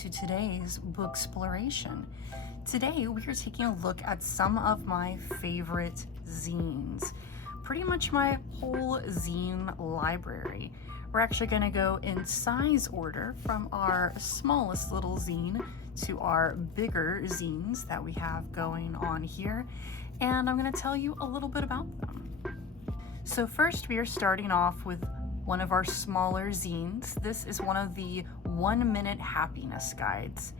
to today's Booksploration. Today we are taking a look at some of my favorite zines, pretty much my whole zine library. We're actually going to go in size order from our smallest little zine to our bigger zines that we have going on here, and I'm going to tell you a little bit about them. So first we are starting off with one of our smaller zines. This is one of the 1-minute happiness guides.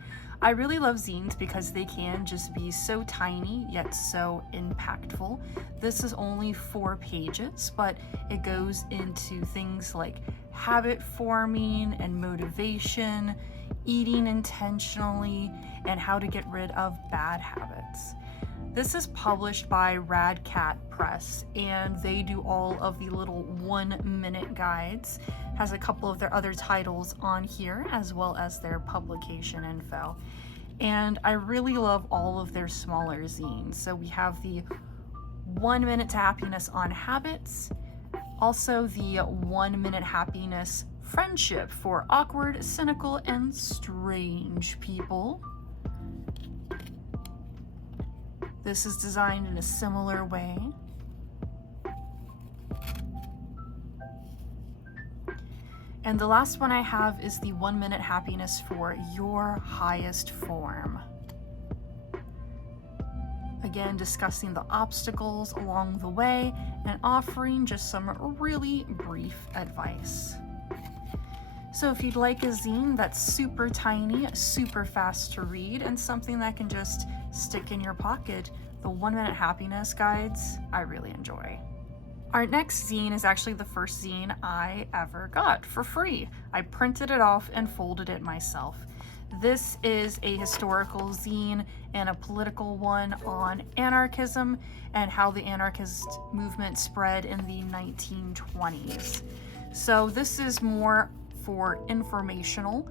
I really love zines because they can just be so tiny yet so impactful. This is only 4 pages, but it goes into things like habit forming and motivation, eating intentionally, and how to get rid of bad habits. This is published by Rad Cat Press, and they do all of the little 1-minute guides. Has a couple of their other titles on here, as well as their publication info. And I really love all of their smaller zines. So we have the 1 minute to happiness on habits, also the 1 minute happiness friendship for awkward, cynical, and strange people. This is designed in a similar way. And the last one I have is the 1 minute happiness for your highest form. Again, discussing the obstacles along the way and offering just some really brief advice. So if you'd like a zine that's super tiny, super fast to read, and something that can just stick in your pocket, the 1 minute happiness guides, I really enjoy. Our next zine is actually the first zine I ever got for free. I printed it off and folded it myself. This is a historical zine and a political one on anarchism and how the anarchist movement spread in the 1920s. So this is more for informational,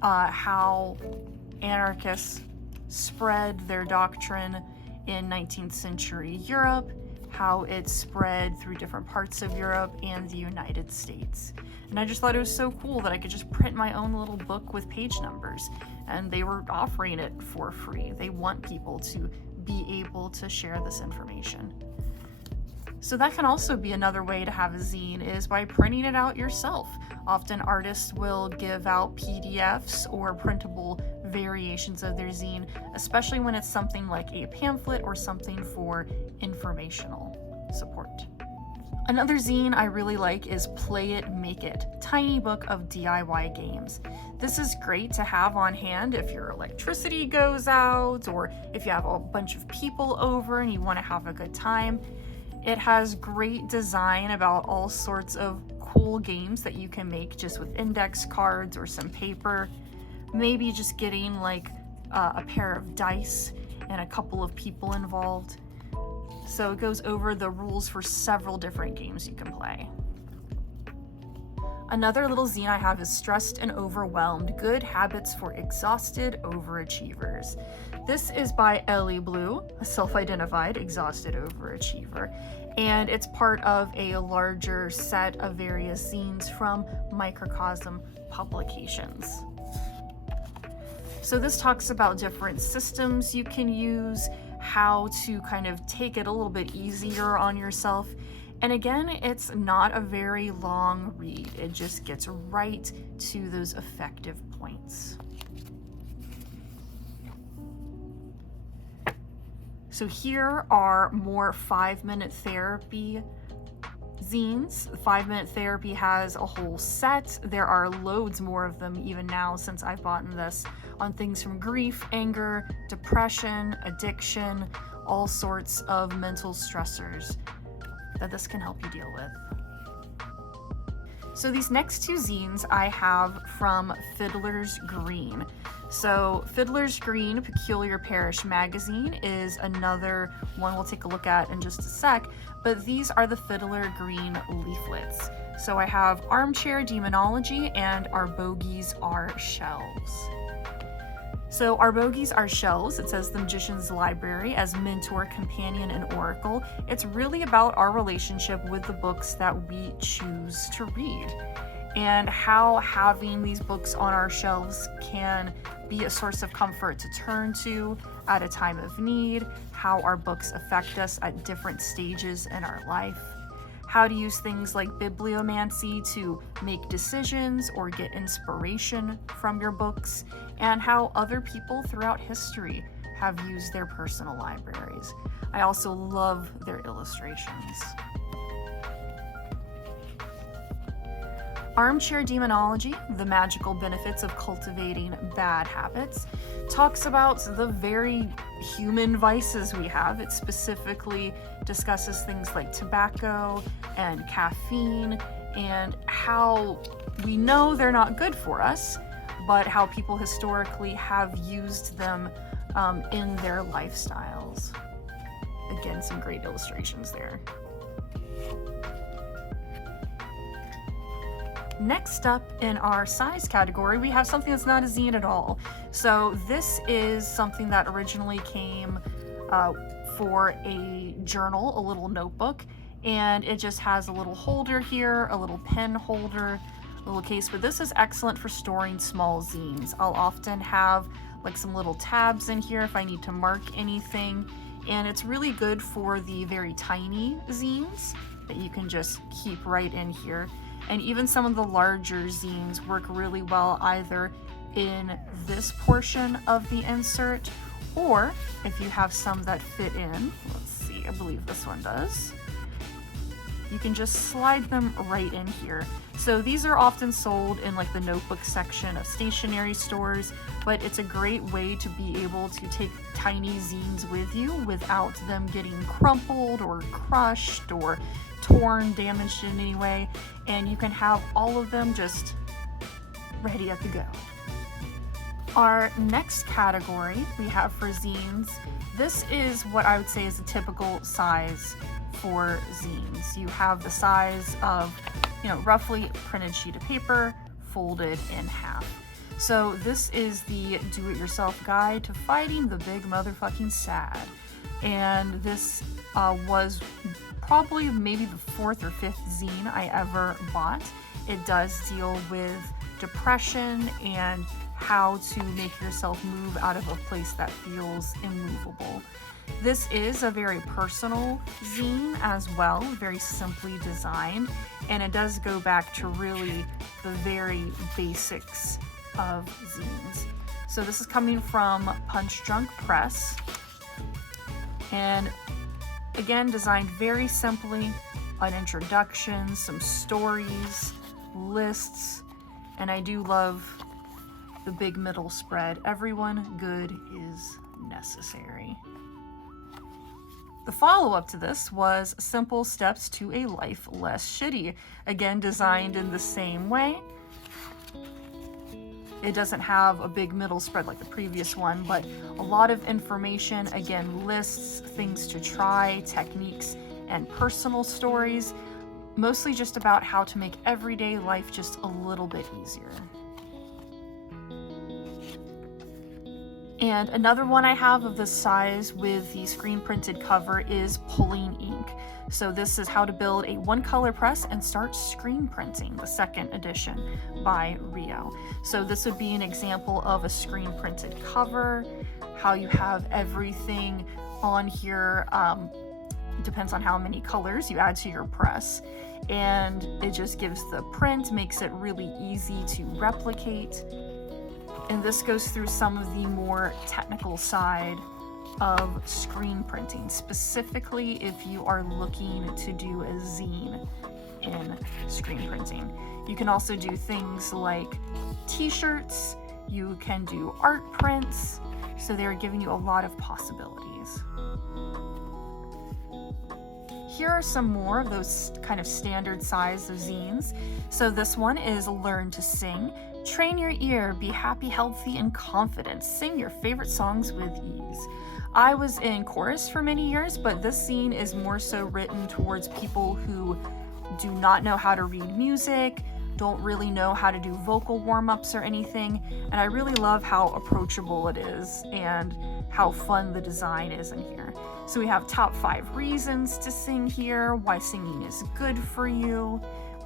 how anarchists spread their doctrine in 19th century Europe, how it spread through different parts of Europe and the United States. And I just thought it was so cool that I could just print my own little book with page numbers, and they were offering it for free. They want people to be able to share this information. So that can also be another way to have a zine, is by printing it out yourself. Often artists will give out PDFs or printable variations of their zine, especially when it's something like a pamphlet or something for informational support. Another zine I really like is Play It, Make It, tiny book of DIY games. This is great to have on hand if your electricity goes out or if you have a bunch of people over and you want to have a good time. It has great design about all sorts of cool games that you can make just with index cards or some paper. Maybe just getting like a pair of dice and a couple of people involved. So it goes over the rules for several different games you can play. Another little zine I have is Stressed and Overwhelmed, Good Habits for Exhausted Overachievers. This is by Ellie Blue, a self-identified exhausted overachiever, and it's part of a larger set of various zines from Microcosm publications. So this talks about different systems you can use, how to kind of take it a little bit easier on yourself. And again, it's not a very long read. It just gets right to those effective points. So here are more 5-minute therapy zines. 5-minute therapy has a whole set. There are loads more of them even now since I've bought this, on things from grief, anger, depression, addiction, all sorts of mental stressors that this can help you deal with. So these next 2 zines I have from Fiddler's Green. So Fiddler's Green Peculiar Parish Magazine is another one we'll take a look at in just a sec, but these are the Fiddler Green leaflets. So I have Armchair Demonology and Our Bogies Are Shelves. So Our Bogies Are Shelves, it says the Magician's Library as mentor, companion, and oracle. It's really about our relationship with the books that we choose to read. and how having these books on our shelves can be a source of comfort to turn to at a time of need, how our books affect us at different stages in our life, how to use things like bibliomancy to make decisions or get inspiration from your books, and how other people throughout history have used their personal libraries. I also love their illustrations. Armchair Demonology, The Magical Benefits of Cultivating Bad Habits, talks about the very human vices we have. It specifically discusses things like tobacco and caffeine and how we know they're not good for us, but how people historically have used them in their lifestyles. Again, some great illustrations there. Next up in our size category, we have something that's not a zine at all. So this is something that originally came for a journal, a little notebook, and it just has a little holder here, a little pen holder, a little case, but this is excellent for storing small zines. I'll often have like some little tabs in here if I need to mark anything, and it's really good for the very tiny zines that you can just keep right in here. And even some of the larger zines work really well either in this portion of the insert, or if you have some that fit in, let's see, I believe this one does, you can just slide them right in here. So these are often sold in like the notebook section of stationery stores, but it's a great way to be able to take tiny zines with you without them getting crumpled or crushed or torn, damaged in any way, and you can have all of them just ready at the go. Our next category we have for zines, this is what I would say is a typical size for zines. You have the size of, roughly printed sheet of paper folded in half. So this is the do-it-yourself guide to fighting the big motherfucking sad. And this was probably maybe the 4th or 5th zine I ever bought. It does deal with depression and how to make yourself move out of a place that feels immovable. This is a very personal zine as well, very simply designed, and it does go back to really the very basics of zines. So this is coming from Punch Drunk Press, and again, designed very simply, an introduction, some stories, lists, and I do love the big middle spread. Everyone good is necessary. The follow-up to this was Simple Steps to a Life Less Shitty. Again, designed in the same way. It doesn't have a big middle spread like the previous one, but a lot of information, again, lists, things to try, techniques, and personal stories, mostly just about how to make everyday life just a little bit easier. And another one I have of this size with the screen printed cover is Pulling Ink. So this is how to build a one-color press and start screen printing, the 2nd edition by Rio. So this would be an example of a screen printed cover, how you have everything on here, depends on how many colors you add to your press. And it just gives the print, makes it really easy to replicate. And this goes through some of the more technical side of screen printing, specifically if you are looking to do a zine in screen printing. You can also do things like t-shirts, you can do art prints, so they're giving you a lot of possibilities. Here are some more of those kind of standard size of zines. So this one is Learn to Sing. Train your ear, be happy, healthy, and confident. Sing your favorite songs with ease. I was in chorus for many years, but this zine is more so written towards people who do not know how to read music, don't really know how to do vocal warm-ups or anything, and I really love how approachable it is and how fun the design is in here. So we have top 5 reasons to sing here, why singing is good for you,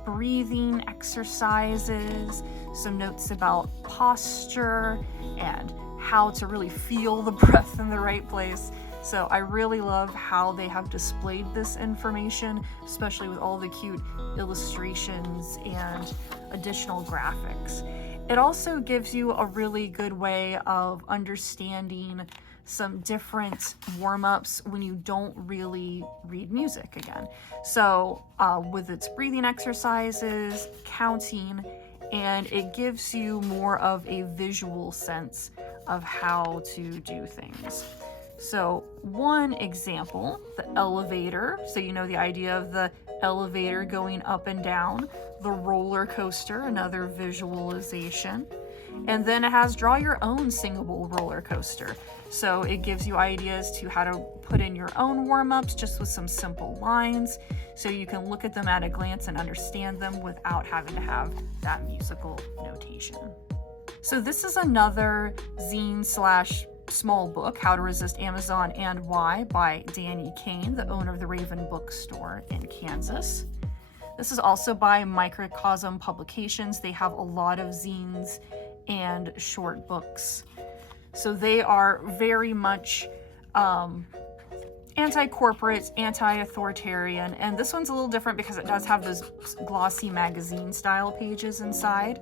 breathing exercises, some notes about posture and how to really feel the breath in the right place. So I really love how they have displayed this information, especially with all the cute illustrations and additional graphics. It also gives you a really good way of understanding some different warm-ups when you don't really read music again. So with its breathing exercises, counting, and it gives you more of a visual sense of how to do things. So one example, the elevator. So you know the idea of the elevator going up and down, the roller coaster, another visualization. And then it has draw your own singable roller coaster. So it gives you ideas to how to put in your own warm-ups just with some simple lines, so you can look at them at a glance and understand them without having to have that musical notation. So this is another zine slash small book, How to Resist Amazon and Why, by Danny Kane, the owner of the Raven Bookstore in Kansas. This is also by Microcosm Publications. They have a lot of zines and short books. So they are very much anti-corporate, anti-authoritarian, and this one's a little different because it does have those glossy magazine style pages inside.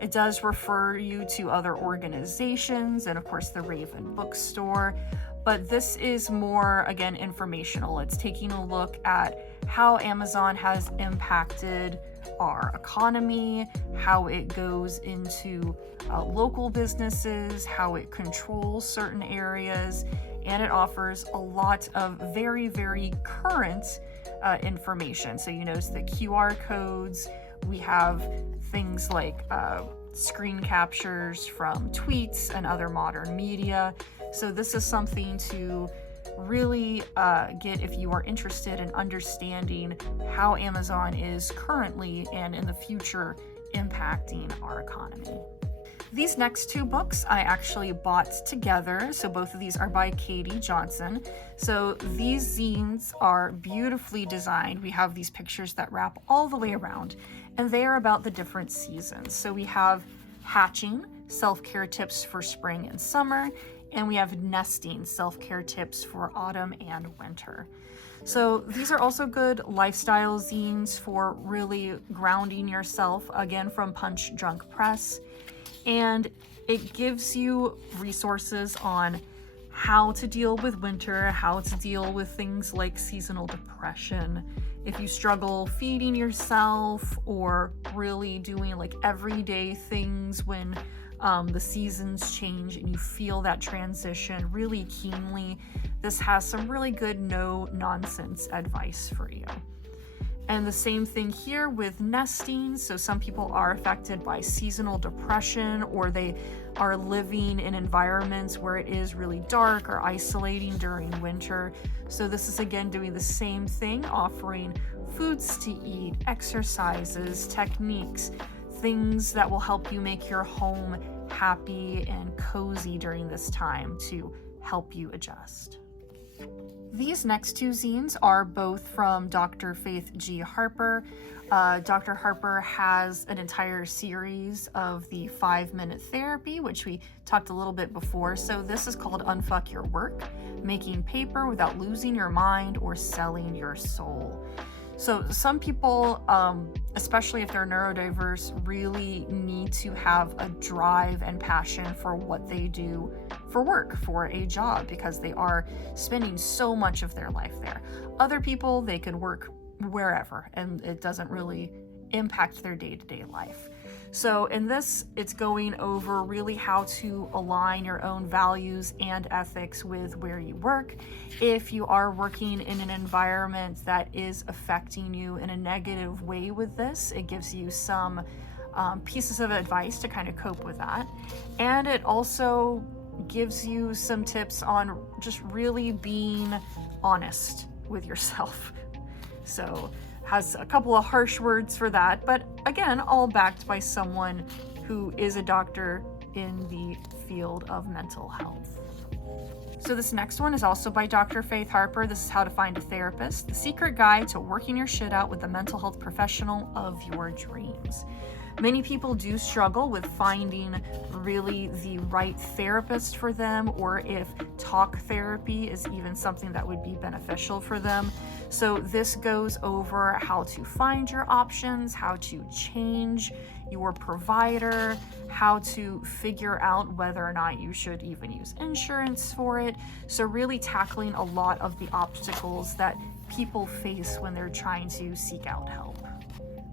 It does refer you to other organizations and of course the Raven Bookstore, but this is more, again, informational. It's taking a look at how Amazon has impacted our economy, how it goes into local businesses, how it controls certain areas, and it offers a lot of very, very current information. So you notice the QR codes, we have things like screen captures from tweets and other modern media. So this is something to really get if you are interested in understanding how Amazon is currently and in the future impacting our economy. These next two books I actually bought together. So both of these are by Katie Johnson. So these zines are beautifully designed. We have these pictures that wrap all the way around, and they are about the different seasons. So we have hatching, self-care tips for spring and summer, and we have nesting, self-care tips for autumn and winter. So these are also good lifestyle zines for really grounding yourself, again from Punch Drunk Press. And it gives you resources on how to deal with winter, how to deal with things like seasonal depression. If you struggle feeding yourself or really doing like everyday things when the seasons change and you feel that transition really keenly, this has some really good no-nonsense advice for you. And the same thing here with nesting. So some people are affected by seasonal depression, or they are living in environments where it is really dark or isolating during winter. So this is again doing the same thing, offering foods to eat, exercises, techniques, things that will help you make your home happy and cozy during this time to help you adjust. These next two zines are both from Dr. Faith G. Harper. Dr. Harper has an entire series of the 5-minute therapy, which we talked a little bit before. So this is called Unfuck Your Work, Making Paper Without Losing Your Mind or Selling Your Soul. So some people, especially if they're neurodiverse, really need to have a drive and passion for what they do for work, for a job, because they are spending so much of their life there. Other people, they can work wherever and it doesn't really impact their day-to-day life. So in this, it's going over really how to align your own values and ethics with where you work. If you are working in an environment that is affecting you in a negative way with this, it gives you some pieces of advice to kind of cope with that. And it also gives you some tips on just really being honest with yourself. So has a couple of harsh words for that, but again, all backed by someone who is a doctor in the field of mental health. So this next one is also by Dr. Faith Harper. This is How to Find a Therapist, the secret guide to working your shit out with the mental health professional of your dreams. Many people do struggle with finding really the right therapist for them, or if talk therapy is even something that would be beneficial for them. So this goes over how to find your options, how to change your provider, how to figure out whether or not you should even use insurance for it. So really tackling a lot of the obstacles that people face when they're trying to seek out help.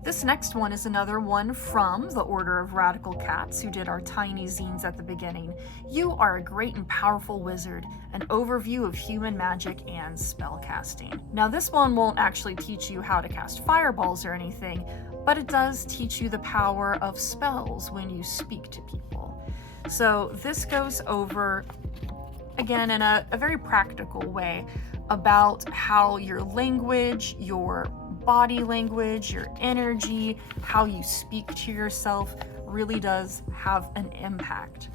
This next one is another one from the Order of Radical Cats, who did our tiny zines at the beginning. You are a great and powerful wizard, an overview of human magic and spellcasting. Now this one won't actually teach you how to cast fireballs or anything, but it does teach you the power of spells when you speak to people. So this goes over, again, in a very practical way, about how your language, your body language, your energy, how you speak to yourself really does have an impact.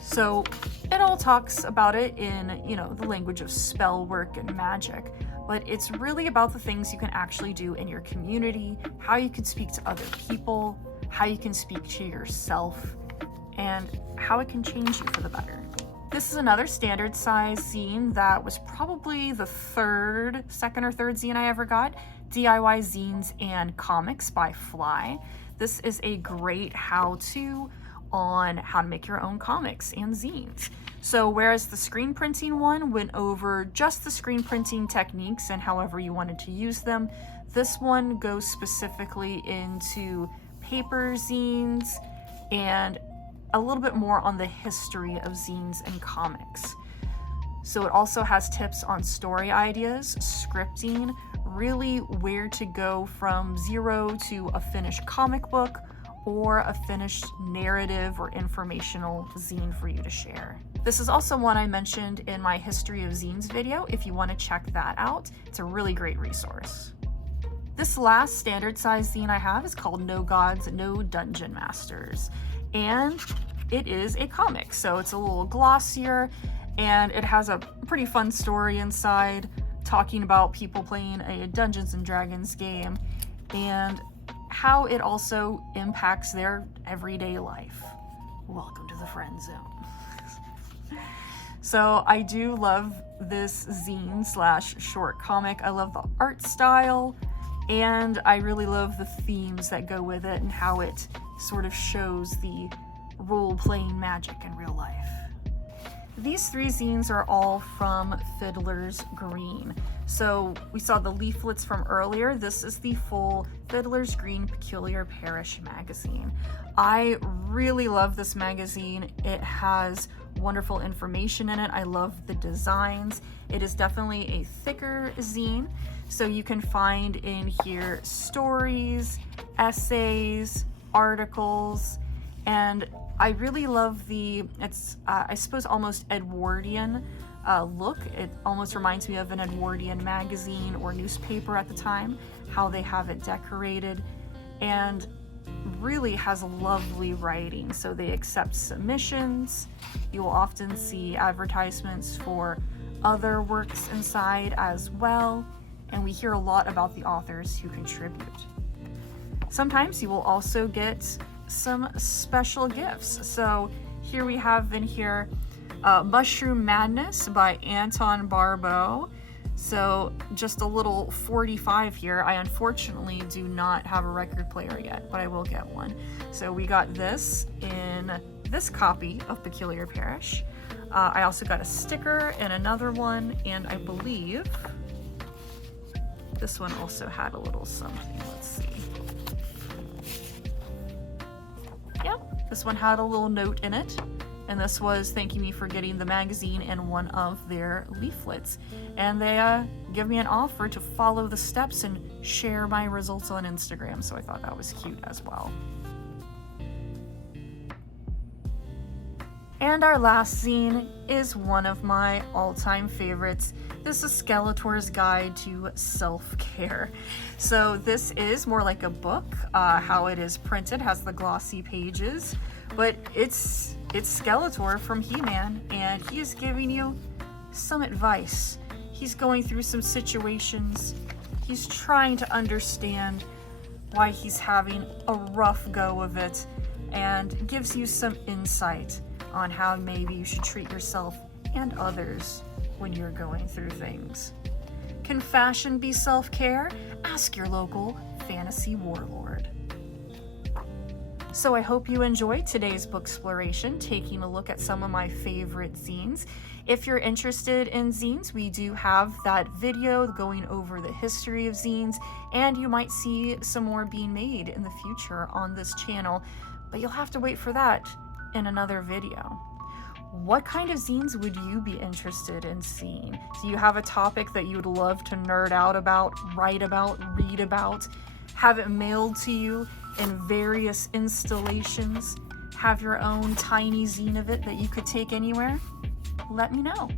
So it all talks about it in, the language of spell work and magic, but it's really about the things you can actually do in your community, how you can speak to other people, how you can speak to yourself, and how it can change you for the better. This is another standard size zine that was probably the second or third zine I ever got, DIY Zines and Comics by Fly. This is a great how-to on how to make your own comics and zines. So whereas the screen printing one went over just the screen printing techniques and however you wanted to use them, this one goes specifically into paper zines and a little bit more on the history of zines and comics. So it also has tips on story ideas, scripting, really where to go from zero to a finished comic book or a finished narrative or informational zine for you to share. This is also one I mentioned in my History of Zines video. If you want to check that out, it's a really great resource. This last standard size zine I have is called No Gods, No Dungeon Masters. And it is a comic, so it's a little glossier and it has a pretty fun story inside talking about people playing a Dungeons and Dragons game and how it also impacts their everyday life. Welcome to the friend zone. So I do love this zine / short comic. I love the art style and I really love the themes that go with it and how it sort of shows the role-playing magic in real life. These three zines are all from Fiddler's Green. So we saw the leaflets from earlier. This is the full Fiddler's Green Peculiar Parish magazine. I really love this magazine. It has wonderful information in it. I love the designs. It is definitely a thicker zine. So you can find in here stories, essays, articles, and I really love I suppose almost Edwardian look. It almost reminds me of an Edwardian magazine or newspaper at the time, how they have it decorated, and really has lovely writing. So they accept submissions. You will often see advertisements for other works inside as well, and we hear a lot about the authors who contribute. Sometimes you will also get some special gifts. So here we have in here Mushroom Madness by Anton Barbeau. So just a little 45 here. I unfortunately do not have a record player yet, but I will get one. So we got this in this copy of Peculiar Parish. I also got a sticker and another one, and I believe this one also had a little something. Let's see. Yep, this one had a little note in it, and this was thanking me for getting the magazine and one of their leaflets. And they give me an offer to follow the steps and share my results on Instagram, so I thought that was cute as well. And our last zine is one of my all-time favorites. This is Skeletor's Guide to Self-Care. So this is more like a book. How it is printed has the glossy pages, but it's Skeletor from He-Man, and he is giving you some advice. He's going through some situations. He's trying to understand why he's having a rough go of it, and gives you some insight on how maybe you should treat yourself and others when you're going through things. Can fashion be self-care? Ask your local fantasy warlord. So I hope you enjoyed today's Booksploration, taking a look at some of my favorite zines. If you're interested in zines, we do have that video going over the history of zines, and you might see some more being made in the future on this channel, but you'll have to wait for that in another video. What kind of zines would you be interested in seeing? Do you have a topic that you would love to nerd out about, write about, read about, have it mailed to you in various installations, have your own tiny zine of it that you could take anywhere? Let me know.